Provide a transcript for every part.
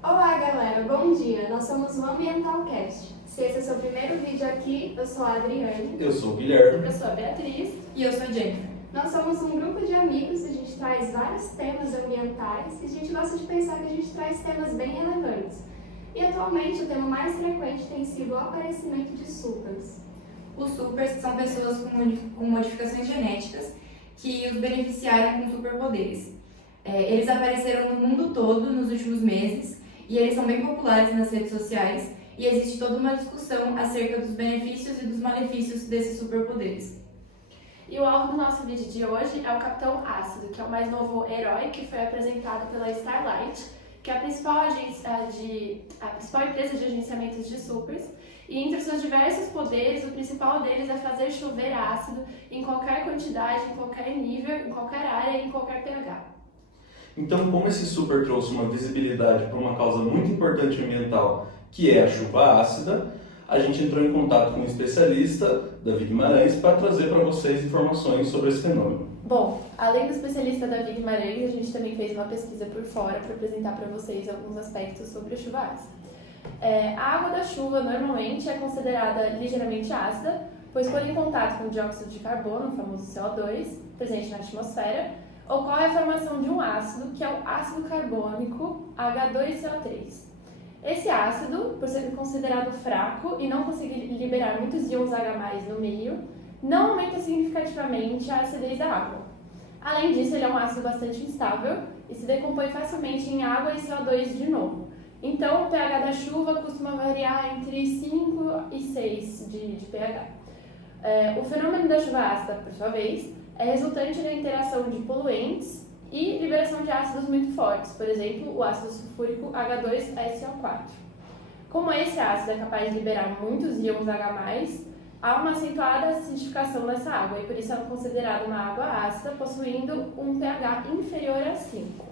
Olá galera, bom dia! Nós somos o Ambientalcast. Se esse é o seu primeiro vídeo aqui, eu sou a Adriane. Eu sou o Guilherme. Eu sou a Beatriz. E eu sou a Jennifer. Nós somos um grupo de amigos, a gente traz vários temas ambientais e a gente gosta de pensar que a gente traz temas bem relevantes. E atualmente o tema mais frequente tem sido o aparecimento de supers. Os supers são pessoas com modificações genéticas que os beneficiaram com superpoderes. Eles apareceram no mundo todo nos últimos meses e eles são bem populares nas redes sociais e existe toda uma discussão acerca dos benefícios e dos malefícios desses superpoderes. E o alvo do nosso vídeo de hoje é o Capitão Ácido, que é o mais novo herói que foi apresentado pela Starlight, que é a principal empresa de agenciamentos de supers. E entre seus diversos poderes, o principal deles é fazer chover ácido em qualquer quantidade, em qualquer nível, em qualquer área e em qualquer pH. Então, como esse super trouxe uma visibilidade para uma causa muito importante ambiental, que é a chuva ácida, a gente entrou em contato com um especialista, Davi Guimarães, para trazer para vocês informações sobre esse fenômeno. Bom, além do especialista Davi Guimarães, a gente também fez uma pesquisa por fora para apresentar para vocês alguns aspectos sobre a chuva ácida. A água da chuva normalmente é considerada ligeiramente ácida, pois quando em contato com o dióxido de carbono, o famoso CO2, presente na atmosfera, ocorre a formação de um ácido, que é o ácido carbônico H2CO3. Esse ácido, por ser considerado fraco e não conseguir liberar muitos íons H+, no meio, não aumenta significativamente a acidez da água. Além disso, ele é um ácido bastante instável e se decompõe facilmente em água e CO2 de novo. Então, o pH da chuva costuma variar entre 5 e 6 de pH. O fenômeno da chuva ácida, por sua vez, é resultante da interação de poluentes e liberação de ácidos muito fortes, por exemplo, o ácido sulfúrico H2SO4. Como esse ácido é capaz de liberar muitos íons H+, há uma acentuada acidificação dessa água e por isso ela é considerada uma água ácida, possuindo um pH inferior a 5.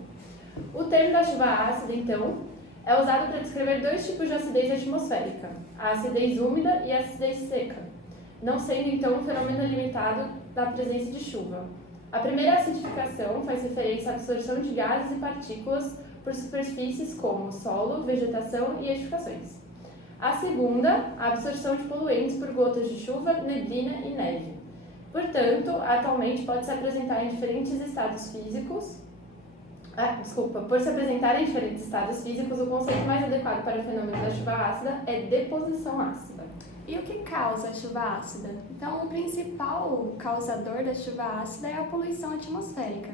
O termo da chuva ácida, então, é usado para descrever dois tipos de acidez atmosférica, a acidez úmida e a acidez seca, não sendo então um fenômeno limitado da presença de chuva. A primeira acidificação faz referência à absorção de gases e partículas por superfícies como solo, vegetação e edificações. A segunda, a absorção de poluentes por gotas de chuva, neblina e neve. Portanto, atualmente pode se apresentar em diferentes estados físicos. Por se apresentar em diferentes estados físicos, o conceito mais adequado para o fenômeno da chuva ácida é deposição ácida. E o que causa a chuva ácida? Então, o principal causador da chuva ácida é a poluição atmosférica.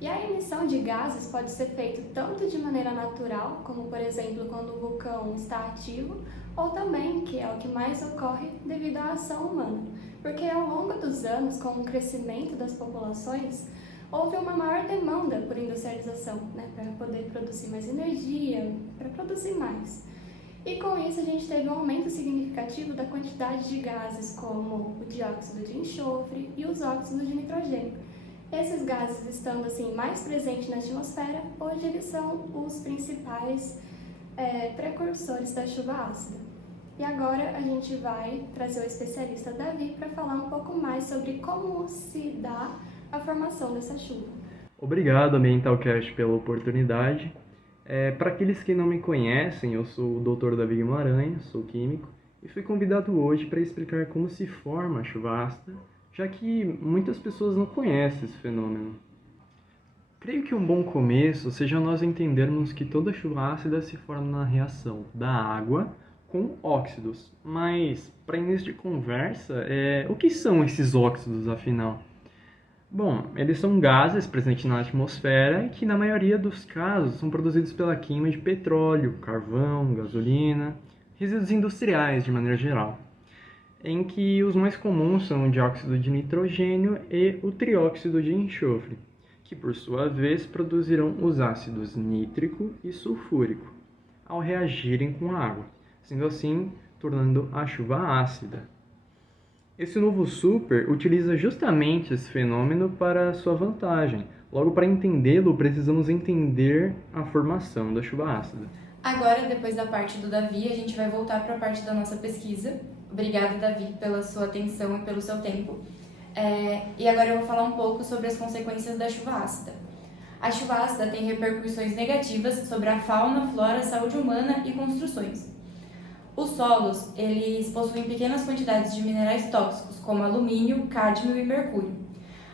E a emissão de gases pode ser feita tanto de maneira natural, como por exemplo quando o vulcão está ativo, ou também, que é o que mais ocorre, devido à ação humana. Porque ao longo dos anos, com o crescimento das populações, houve uma maior demanda por industrialização, para poder produzir mais energia, para produzir mais. E com isso a gente teve um aumento significativo da quantidade de gases como o dióxido de enxofre e os óxidos de nitrogênio. Esses gases estando assim mais presentes na atmosfera, hoje eles são os principais precursores da chuva ácida. E agora a gente vai trazer o especialista Davi para falar um pouco mais sobre como se dá a formação dessa chuva. Obrigado, Ambientalcast, pela oportunidade. Para aqueles que não me conhecem, eu sou o Dr. Davi Guimarães, sou químico, e fui convidado hoje para explicar como se forma a chuva ácida, já que muitas pessoas não conhecem esse fenômeno. Creio que um bom começo seja nós entendermos que toda chuva ácida se forma na reação da água com óxidos. Mas, para início de conversa, o que são esses óxidos, afinal? Bom, eles são gases presentes na atmosfera que, na maioria dos casos, são produzidos pela queima de petróleo, carvão, gasolina, resíduos industriais de maneira geral, em que os mais comuns são o dióxido de nitrogênio e o trióxido de enxofre, que, por sua vez, produzirão os ácidos nítrico e sulfúrico, ao reagirem com a água, sendo assim, tornando a chuva ácida. Esse novo super utiliza justamente esse fenômeno para sua vantagem. Logo, para entendê-lo, precisamos entender a formação da chuva ácida. Agora, depois da parte do Davi, a gente vai voltar para a parte da nossa pesquisa. Obrigada, Davi, pela sua atenção e pelo seu tempo. E agora eu vou falar um pouco sobre as consequências da chuva ácida. A chuva ácida tem repercussões negativas sobre a fauna, flora, saúde humana e construções. Os solos, eles possuem pequenas quantidades de minerais tóxicos, como alumínio, cádmio e mercúrio.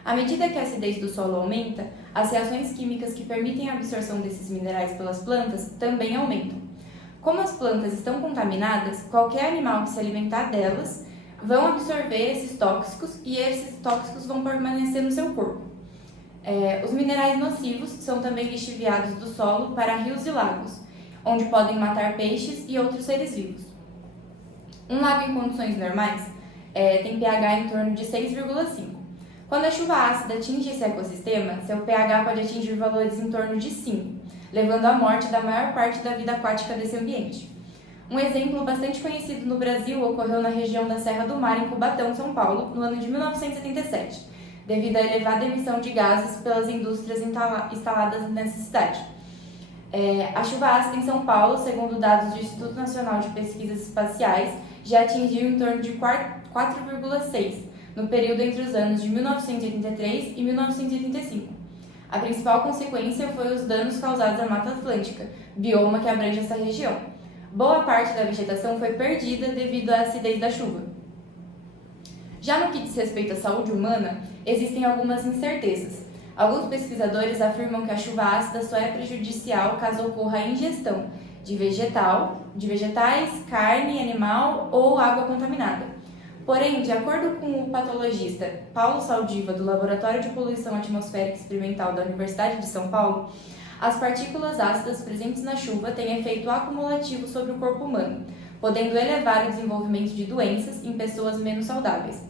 À medida que a acidez do solo aumenta, as reações químicas que permitem a absorção desses minerais pelas plantas também aumentam. Como as plantas estão contaminadas, qualquer animal que se alimentar delas vão absorver esses tóxicos e esses tóxicos vão permanecer no seu corpo. Os minerais nocivos são também lixiviados do solo para rios e lagos, onde podem matar peixes e outros seres vivos. Um lago em condições normais tem pH em torno de 6,5. Quando a chuva ácida atinge esse ecossistema, seu pH pode atingir valores em torno de 5, levando à morte da maior parte da vida aquática desse ambiente. Um exemplo bastante conhecido no Brasil ocorreu na região da Serra do Mar, em Cubatão, São Paulo, no ano de 1977, devido à elevada emissão de gases pelas indústrias instaladas nessa cidade. A chuva ácida em São Paulo, segundo dados do Instituto Nacional de Pesquisas Espaciais, já atingiu em torno de 4,6 no período entre os anos de 1983 e 1985. A principal consequência foi os danos causados à Mata Atlântica, bioma que abrange essa região. Boa parte da vegetação foi perdida devido à acidez da chuva. Já no que diz respeito à saúde humana, existem algumas incertezas. Alguns pesquisadores afirmam que a chuva ácida só é prejudicial caso ocorra a ingestão de vegetais, carne animal ou água contaminada. Porém, de acordo com o patologista Paulo Saldiva, do Laboratório de Poluição Atmosférica Experimental da Universidade de São Paulo, as partículas ácidas presentes na chuva têm efeito acumulativo sobre o corpo humano, podendo elevar o desenvolvimento de doenças em pessoas menos saudáveis.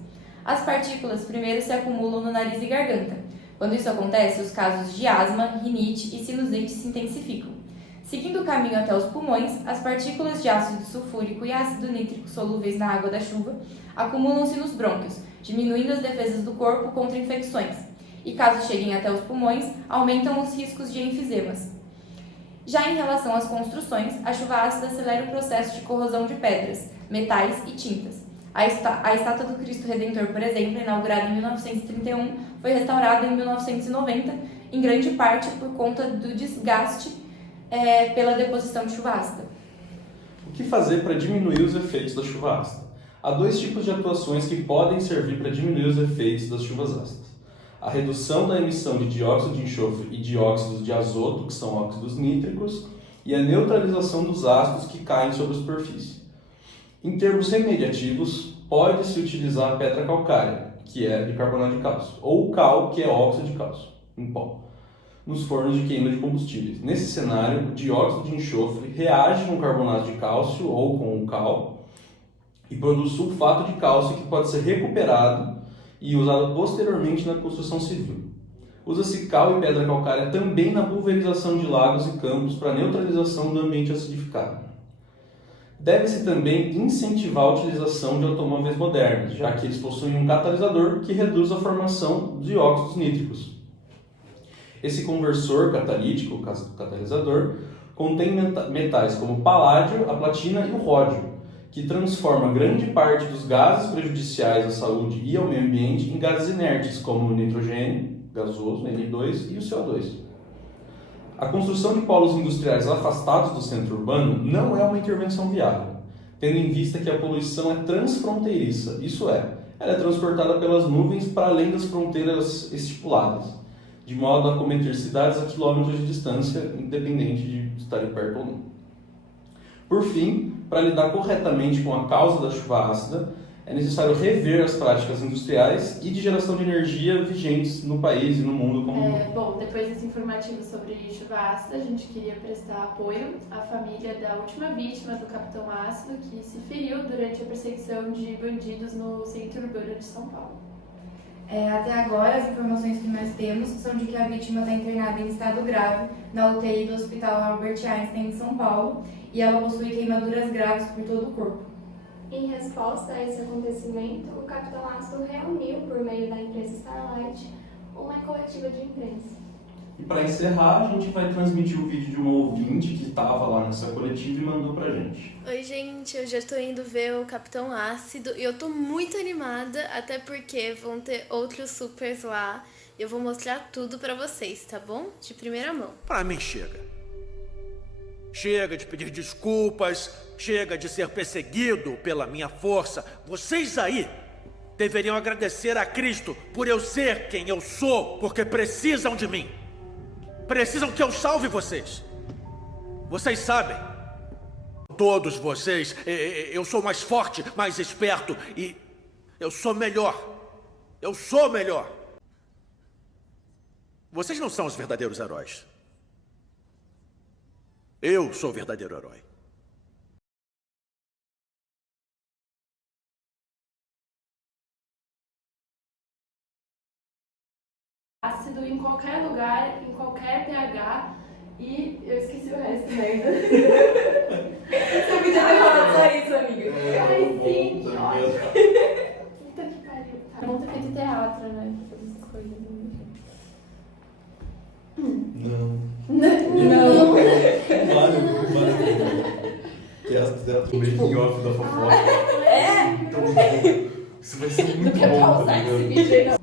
As partículas primeiro se acumulam no nariz e garganta. Quando isso acontece, os casos de asma, rinite e sinusite se intensificam. Seguindo o caminho até os pulmões, as partículas de ácido sulfúrico e ácido nítrico solúveis na água da chuva acumulam-se nos brônquios, diminuindo as defesas do corpo contra infecções. E caso cheguem até os pulmões, aumentam os riscos de enfisemas. Já em relação às construções, a chuva ácida acelera o processo de corrosão de pedras, metais e tintas. A estátua do Cristo Redentor, por exemplo, inaugurada em 1931, foi restaurada em 1990, em grande parte por conta do desgaste pela deposição de chuva ácida. O que fazer para diminuir os efeitos da chuva ácida? Há dois tipos de atuações que podem servir para diminuir os efeitos das chuvas ácidas. A redução da emissão de dióxido de enxofre e dióxidos de azoto, que são óxidos nítricos, e a neutralização dos ácidos que caem sobre a superfície. Em termos remediativos, pode-se utilizar a pedra calcária, que é bicarbonato de cálcio, ou o cal, que é óxido de cálcio, em pó, nos fornos de queima de combustíveis. Nesse cenário, o dióxido de enxofre reage com o carbonato de cálcio ou com o cal e produz sulfato de cálcio que pode ser recuperado e usado posteriormente na construção civil. Usa-se cal e pedra calcária também na pulverização de lagos e campos para neutralização do ambiente acidificado. Deve-se também incentivar a utilização de automóveis modernos, já que eles possuem um catalisador que reduz a formação de óxidos nítricos. Esse conversor catalítico, o catalisador, contém metais como o paládio, a platina e o ródio, que transforma grande parte dos gases prejudiciais à saúde e ao meio ambiente em gases inertes, como o nitrogênio gasoso, N2, e o CO2. A construção de polos industriais afastados do centro urbano não é uma intervenção viável, tendo em vista que a poluição é transfronteiriça, isso é, ela é transportada pelas nuvens para além das fronteiras estipuladas, de modo a acometer cidades a quilômetros de distância, independente de estarem perto ou não. Por fim, para lidar corretamente com a causa da chuva ácida, é necessário rever as práticas industriais e de geração de energia vigentes no país e no mundo como um todo. Bom, depois desse informativo sobre chuva ácida, a gente queria prestar apoio à família da última vítima do Capitão Ácido, que se feriu durante a perseguição de bandidos no centro urbano de São Paulo. Até agora, as informações que nós temos são de que a vítima está internada em estado grave na UTI do Hospital Albert Einstein, em São Paulo, e ela possui queimaduras graves por todo o corpo. Em resposta a esse acontecimento, o Capitão Ácido reuniu, por meio da empresa Starlight, uma coletiva de imprensa. E para encerrar, a gente vai transmitir o vídeo de uma ouvinte que estava lá nessa coletiva e mandou pra gente. Oi, gente, eu já estou indo ver o Capitão Ácido e eu tô muito animada, até porque vão ter outros supers lá. Eu vou mostrar tudo pra vocês, tá bom? De primeira mão. Para mim chega. Chega de pedir desculpas, chega de ser perseguido pela minha força. Vocês aí deveriam agradecer a Cristo por eu ser quem eu sou, porque precisam de mim. Precisam que eu salve vocês. Vocês sabem, todos vocês, eu sou mais forte, mais esperto e eu sou melhor. Eu sou melhor. Vocês não são os verdadeiros heróis. Eu sou o verdadeiro herói. Ácido em qualquer lugar, em qualquer pH e eu esqueci o resto, merda. Você podia ter falado só isso, amiga. Ai, sim, que ótimo. Puta que pariu. É bom ter feito teatro, né? Pra fazer essas coisas. Não. Não. Vale. Teatro making off da fofoca. É? Então, isso vai ser muito Não quer bom, tá pausar esse ligado? vídeo aí, não.